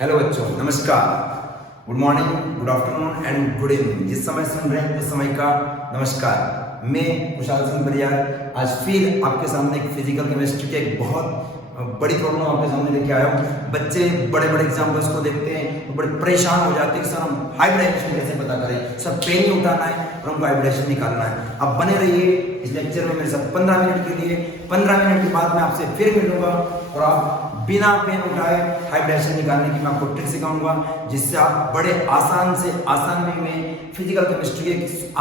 Hello बच्चों, नमस्कार, good morning, good afternoon and good evening. जिस समय सुन रहे हैं उस समय का नमस्कार। मैं कुशाल सिंह परियार आज फिर आपके सामने एक फिजिकल केमिस्ट्री के एक बहुत बड़ी प्रॉब्लम आपके सामने लेके आया हूँ। बच्चे बड़े बड़े एग्जाम्पल्स को देखते हैं तो बड़े परेशान हो जाते हैं कि सर हम हाइब्रिडाइजेशन कैसे पता करें। सब पेन ही उठाना है और हमको हाइब्रिडाइजेशन निकालना है। अब बने रहिए इस लेक्चर में मेरे साथ 15 मिनट के लिए। 15 मिनट के बाद मैं आपसे फिर मिलूंगा और आप बिना पेन उठाए हाइब्रिडाइजेशन निकालने की मैं आपको ट्रिक सिखाऊंगा, जिससे आप बड़े आसान से आसान वे में फिजिकल केमिस्ट्री के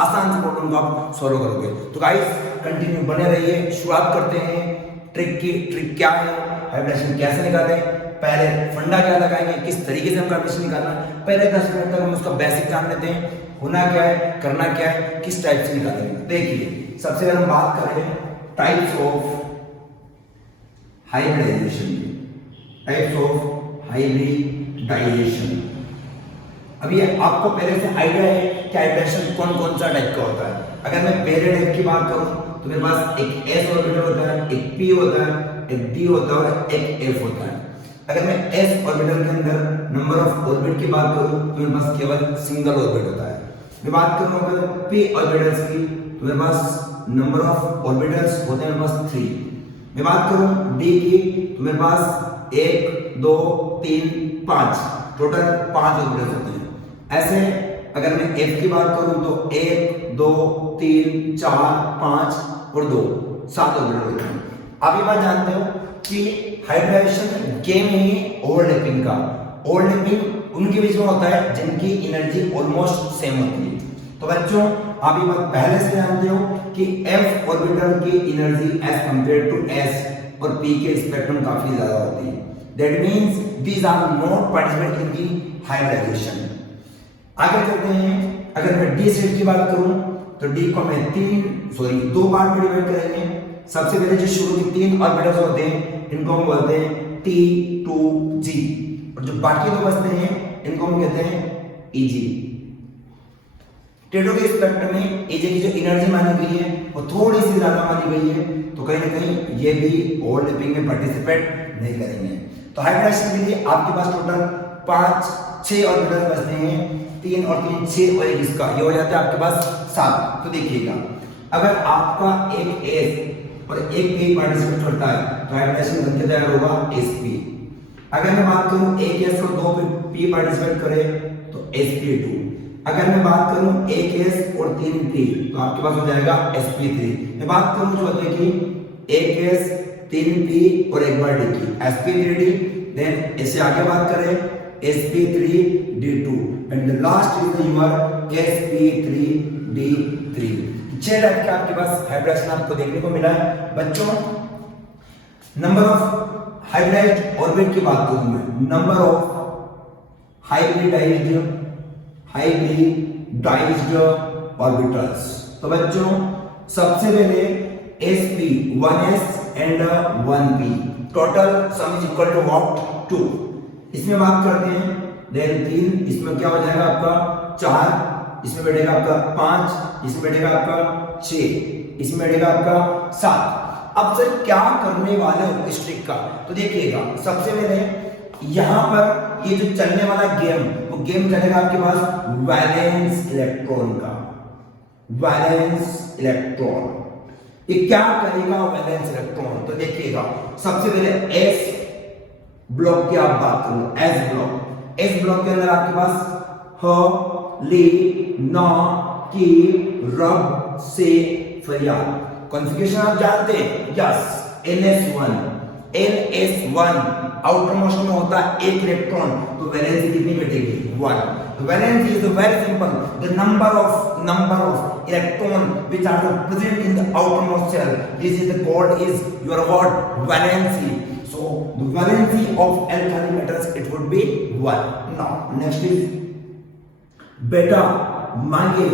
आसान से प्रॉब्लम को आप सॉल्व करोगे। तो गाइस कंटिन्यू बने रहिए। शुरुआत करते हैं ट्रिक की। ट्रिक क्या है, हाइब्रिडाइजेशन कैसे निकालें, पहले फंडा क्या लगाएंगे, किस तरीके से हमको हाइब्रिडाइजेशन निकालना है। पहले 10 मिनट तक हम उसका बेसिक जान लेते हैं, होना क्या है, करना क्या है, किस टाइप से निकालेंगे। देखिए सबसे पहले हम बात करें टाइप्स ऑफ हाइब्रिडाइजेशन की। Types of hybridization. अभी आपको पहले से आइडिया है कि हाइब्रिडाइजेशन कौन कौन सा टाइप का होता है। अगर मैं पहले टाइप की बात करूं तो मेरे पास एक s ऑर्बिटल होता है, एक p होता है, एक d होता है और एक f होता है। अगर मैं s ऑर्बिटल के अंदर नंबर ऑफ ऑर्बिट की बात करूं तो मेरे पास केवल सिंगल ऑर्बिट होता है। मैं बात करूं अगर p ऑर्बिटल्स की तो मेरे पास नंबर ऑफ ऑर्बिटल्स होते हैं मेरे पास 3। मैं बात करूं d की तो मेरे पास 1 2 3 5 टोटल 5 ऑर्बिटल्स होते हैं। ऐसे अगर मैं f की बात करूं तो 1 2 3 4 5 और 2 7 ऑर्बिटल होते हैं। आप ये बात जानते हो कि हाइब्रिडाइजेशन गेम है ओवरलैपिंग का। ओवरलैपिंग उनके बीच में होता है जिनकी एनर्जी ऑलमोस्ट सेम होती है। तो बच्चों आप ये बात पहले से जानते हो कि f ऑर्बिटल की energy as compare to s और p के रिस्पेक्ट में काफी ज्यादा होती है। That means these are not participate in the hybridization. आगे चलते हैं। अगर मैं d सेट की बात करूं तो d को मैं दो पार्ट में डिवाइड करेंगे। सबसे पहले जो शुरू के 3 ऑर्बिटल्स होते हैं इनको हम बोलते हैं t 2 g और जो बाकी दो बचते हैं इनको हम कहते हैं eg। टेटो के स्पेक्ट्रम में eg की जो एनर्जी मानी गई है वो थोड़ी सी ज्यादा मानी गई है, तो कहीं ना कहीं ये भी ओवरलैपिंग में पार्टिसिपेट नहीं करेंगे। तो हाइब्रिडाइजेशन के लिए आपके पास टोटल 5 6 ऑर्बिटल बचते हैं। 3 और 3 6 और एक इसका, ये हो जाता है आपके पास 7। तो देखिएगा अगर आपका एक s और एक p पार्टिसिपेट करता है तो हाइब्रिडाइजेशन बनके तैयार होगा sp। अगर मैं बात करूं एक s और 2 p पार्टिसिपेट करे तो sp2। अगर मैं बात करूं एक s और 3 p तो आपके पास हो जाएगा sp3। मैं बात करूं जो होते हैं कि एक s 3 p और एक बार d की sp3d। देन इससे आगे बात करें sp3d2 and the last is your sp3d3। 6 type के आपके पास हाइब्रिडाइजेशन आपको देखने को मिला है। बच्चों नंबर ऑफ हाइब्रिडाइज्ड ऑर्बिट की बात करूं मैं, नंबर ऑफ हाइब्रिडाइज्ड ऑर्बिटल्स। तो बच्चों सबसे पहले sp 1s and 1p total sum is equal to what 2। इसमें बात करते हैं देन 3, इसमें क्या हो जाएगा आपका 4, इसमें बैठेगा आपका 5, इसमें बैठेगा आपका 6, इसमें बैठेगा आपका 7। अब सर क्या करने वाले हो इस ट्रिक का, तो देखिएगा सबसे पहले यहां पर ये जो चलने वाला गेम वो गेम चलेगा आपके पास वैलेंस इलेक्ट्रॉन का। वैलेंस इलेक्ट्रॉन ये क्या करेगा वैलेंस इलेक्ट्रॉन, तो देखिएगा सबसे पहले s ब्लॉक की आप बात करो। एस ब्लॉक के अंदर आपके पास ह ली न की रब से फरियाद। कॉन्फ़िगरेशन आप जानते हैं, यस ns1 आउटर मोस्ट में होता है एक इलेक्ट्रॉन, तो वैलेंसी कितनी बैठेगी 1। Valency is very simple, the number of electron which are present in the outer most shell, this is the called is your what valency. So the valency of alkali metals it would be 1. Now next is beta, मांगे,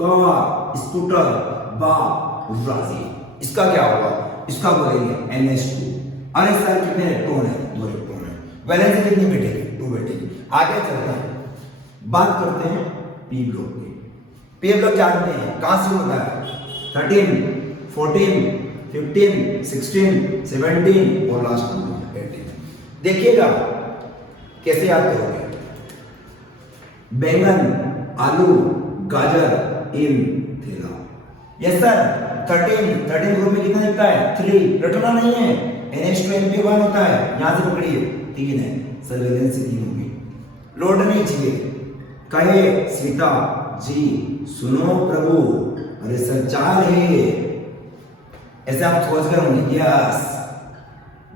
car, scooter, बाप, राजी। इसका क्या होगा, इसका बोलेंगे NH2। अरे sir कितने इलेक्ट्रॉन है, 2 इलेक्ट्रॉन है। वैलेंसी कितनी बैठेगी 2 बैठेगी। आगे चलते हैं, बात करते हैं p ब्लॉक की। p ब्लॉक जानते हैं कहां से होता है 13 14 15 16 17 और लास्ट 18। देखिएगा कैसे याद करोगे? बैंगन, आलू, गाजर इन थैला। यस सर, 13 ग्रुप में कितना दिखता है? 3। रटना नहीं है, NH2NP1 होता है, यहां से पकड़िए 3 है, सर्वेलेंस से 3 होगी, लोड नहीं चाहिए। कहे सीता जी सुनो प्रभु, अरे सर 4 है, ऐसे आप सोच कर होंगे। यस,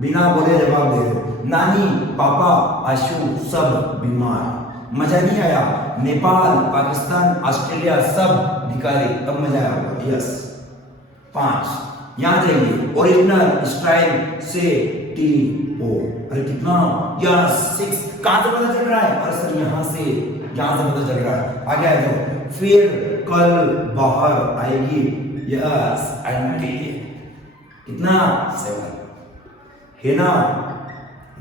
बिना बोले जवाब दे दो। नानी पापा आशु सब बीमार, मजा नहीं आया? नेपाल, पाकिस्तान, ऑस्ट्रेलिया सब भिखारी, तब मजा आया होगा। यस। 5 यहां जाइए, ओरिजिनल स्टाइल से TO, अरे कितना? यस 6। कहां से पता चल रहा है? अरे सर यहां से पता चल रहा है। आगे आ जाओ। फिर कल बाहर आएगी, यस आंटी, कितना? 7 है ना?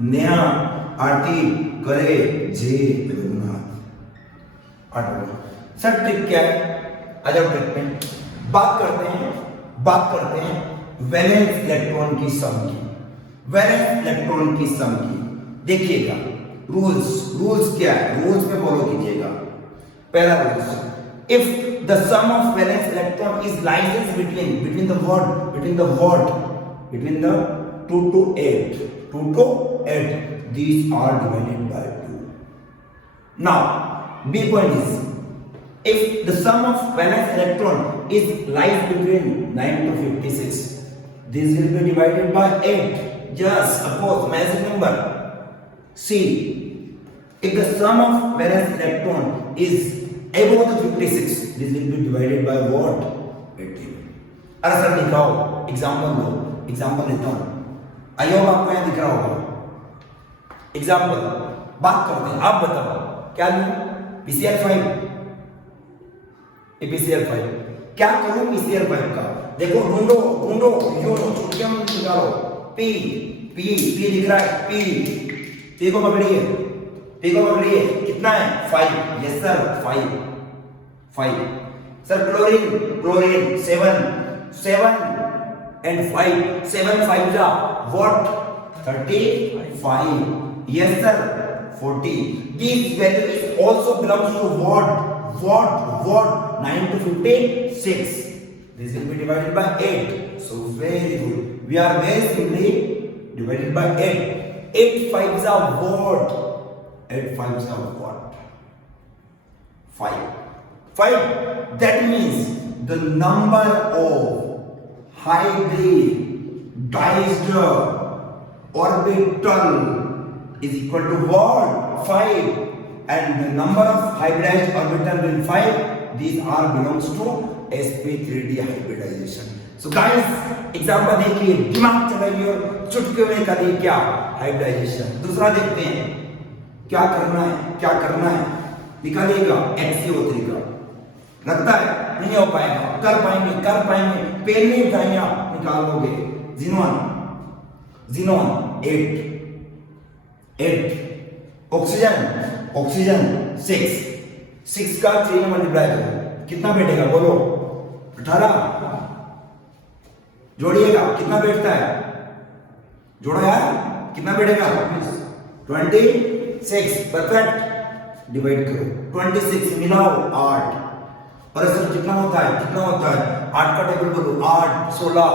नया आरती करे जे रघुनाथ। 8 सर ट्रिक क्या है? आ जाओ ट्रिक में। बात करते हैं वैलेंस इलेक्ट्रॉन की सम की। वैलेंस इलेक्ट्रॉन की सम की देखिएगा। रूल्स क्या है? रूल्स में फॉलो कीजिएगा। पहला rules, if the sum of valence electron is lies between the 2 to 8, these are divided by 2. Now B point is, if the sum of valence electron is lies between 9 to 56, this will be divided by 8. Just suppose magic number. C, if the sum of valence electron is above the 56, this will be divided by what? 18. अरे sir दिखाओ, example लेता हूं। I hope आपको यहां दिख रहा होगा। Example बात करते हैं, आप बताओ क्या लूं? PCl5, PCl5 क्या करूं? PCl5 का देखो, ढूंढो यो छुट्टियां निकालो। P दिख रहा है, P को पकड़िए, कितना है? 5। Yes sir 5। Sir chlorine 7 and 5, 7 5 जा what? 35. Yes sir, 40. This value is also belongs to what? 9 to 56. This will be divided by 8. So very good. We are very simply divided by 8. 8 5s are what? 8 5s are what? 5. That means the number of hybridized orbital is equal to what? 5. And the number of hybridized orbital will 5. These are belongs to sp3d hybridization. So guys, example देखिए, दिमाग चलाइए और चुटकियों में करिए क्या? Hybridisation. दूसरा देखते हैं क्या करना है। निकालिएगा XCO3 का। लगता है नहीं हो पाएगा, कर पाएंगे, पेन नहीं उठाएंगे आप, निकाल लोगे। Xenon 8, ऑक्सीजन 6 का 3 में मल्टीप्लाई करो, कितना बैठेगा बोलो? 18। जोड़िएगा, कितना बैठता है? जोड़ा यार, कितना बैठेगा? 26। परफेक्ट। डिवाइड करो, 26 मिलाओ 8। और सर कितना होता है? 8 का टेबल बोलो। 8 16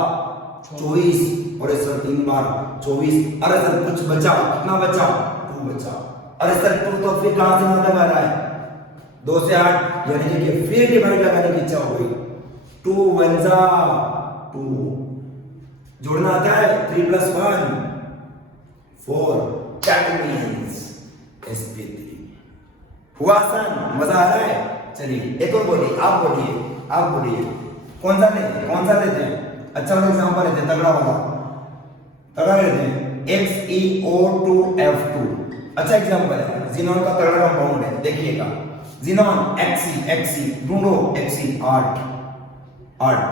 24, और सर 3 बार 24। अरे सर कुछ बचा, कितना बचा? 2 बचा। अरे सर 2 तो फिर कहां से मतलब आ रहा है? 2 से 8, यानी कि फिर डिवाइड लगाने की इच्छा हो गई। 2 1 जा 2, जोड़ना आता है 3 + 1 4, that means sp3। हुआ आसान? मजा आ रहा है? चलिए एक और बोलिए, आप बोलिए कौन सा लेते हैं? अच्छा वाला एग्जांपल लेते हैं, तगड़ा लेते हैं। XeO2F2 अच्छा एग्जांपल है, जिनोन का तगड़ा कंपाउंड है। देखिएगा जिनोन Xe ढूंढो, Xe 8।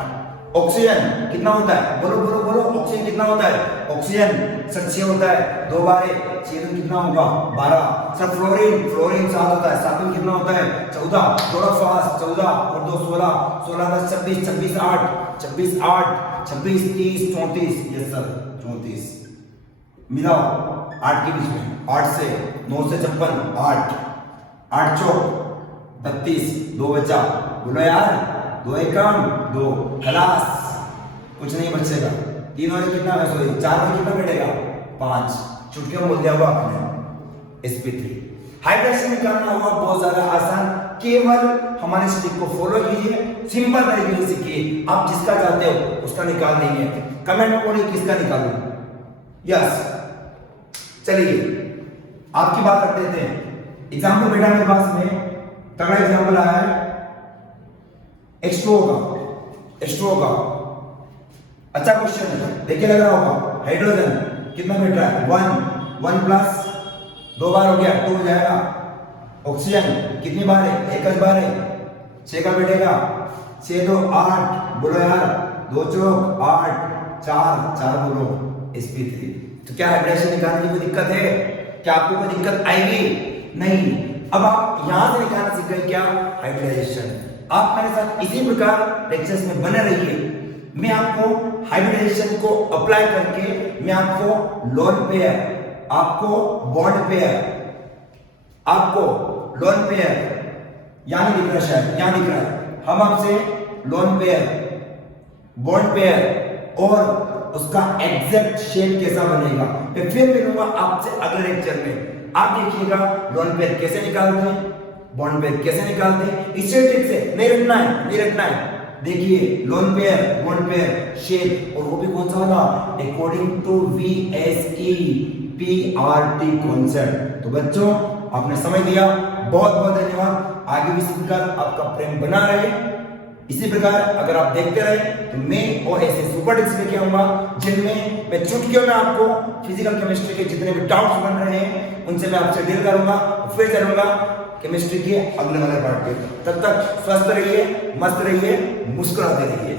ऑक्सीजन कितना होता है? बोलो ऑक्सीजन कितना होता है? ऑक्सीजन सर 6 होता है, 2 बार 6 कितना होगा? 12। सर फ्लोरीन 7 होता है, 7 में कितना होता है? 14। थोड़ा फास्ट, 14 और 2 16 10 26 26 8 26 30 34। Yes sir 34। मिलाओ 8 के बीच में, 8 से 9 से 56, 8, 8 चौक 32, 2 बचा, बोलो यार, 2 एकम 2, खलास, कुछ नहीं बचेगा। 3 और कितना है, सॉरी 4 में कितना बैठेगा, 5, चुटकी में बोल दिया हुआ आपने sp3। हाइड्रेशन निकालना हुआ बहुत ज्यादा आसान, केवल हमारे स्टिक को फॉलो कीजिए, सिंपल तरीके से सीखिए। आप जिसका चाहते हो उसका निकाल देंगे, कमेंट में बोलिए किसका निकालूं। यस, चलिए आपकी बात रख देते हैं। एग्जाम्पल बेटा मेरे पास में तगड़ा एग्जाम्पल आया है H2O का। अच्छा क्वेश्चन है, देखिए लग रहा होगा। हाइड्रोजन कितना बैठ रहा है, 1 प्लस 2 बार हो गया, 2 हो जाएगा। ऑक्सीजन कितनी बार है, 1 बार है, 6 का बैठेगा, 6 2 8, बोलो यार, 2 चौक 8, 4 बोलो sp3। तो क्या हाइड्रेशन निकालने की कोई दिक्कत है, क्या आपको कोई दिक्कत आएगी, नहीं। अब आप यहां से निकालना सीख गए क्या, हाइब्रिडाइजेशन। आप मेरे साथ इसी प्रकार लेक्चर्स में बने रहिए। मैं आपको हाइब्रिडाइजेशन को अप्लाई करके मैं आपको लोन पेयर, आपको बॉन्ड पेयर, आपको लोन पेयर यहां दिख रहा है, शायद यहां दिख रहा है, हम आपसे लोन पेयर, बॉन्ड पेयर और उसका एग्जैक्ट शेप कैसा बनेगा मैं फिर मिलूंगा आपसे अगले लेक्चर में। आप देखिएगा लोन पेयर कैसे निकालते हैं, बॉन्ड पेयर कैसे निकालते हैं, इसी ट्रिक से नहीं रटना है। देखिए lone pair, bond pair, shape, और वो भी कौन सा होगा, according to VSE PRT concept. तो बच्चों आपने समझ लिया, बहुत बहुत धन्यवाद। आगे भी सीखकर आपका प्रेम बना रहे। इसी प्रकार अगर आप देखते रहे तो मैं और ऐसे सुपर टिप्स लेके आऊंगा जिनमें मैं चुटकियों में आपको फिजिकल केमिस्ट्री के जितने भी डाउट्स बन रहे हैं उनसे मैं आपसे डील करूंगा, फिर चलूंगा केमिस्ट्री के अगले वाले पार्ट पे। तब तक स्वस्थ रहिए, मस्त रहिए, मुस्कुराते रहिए।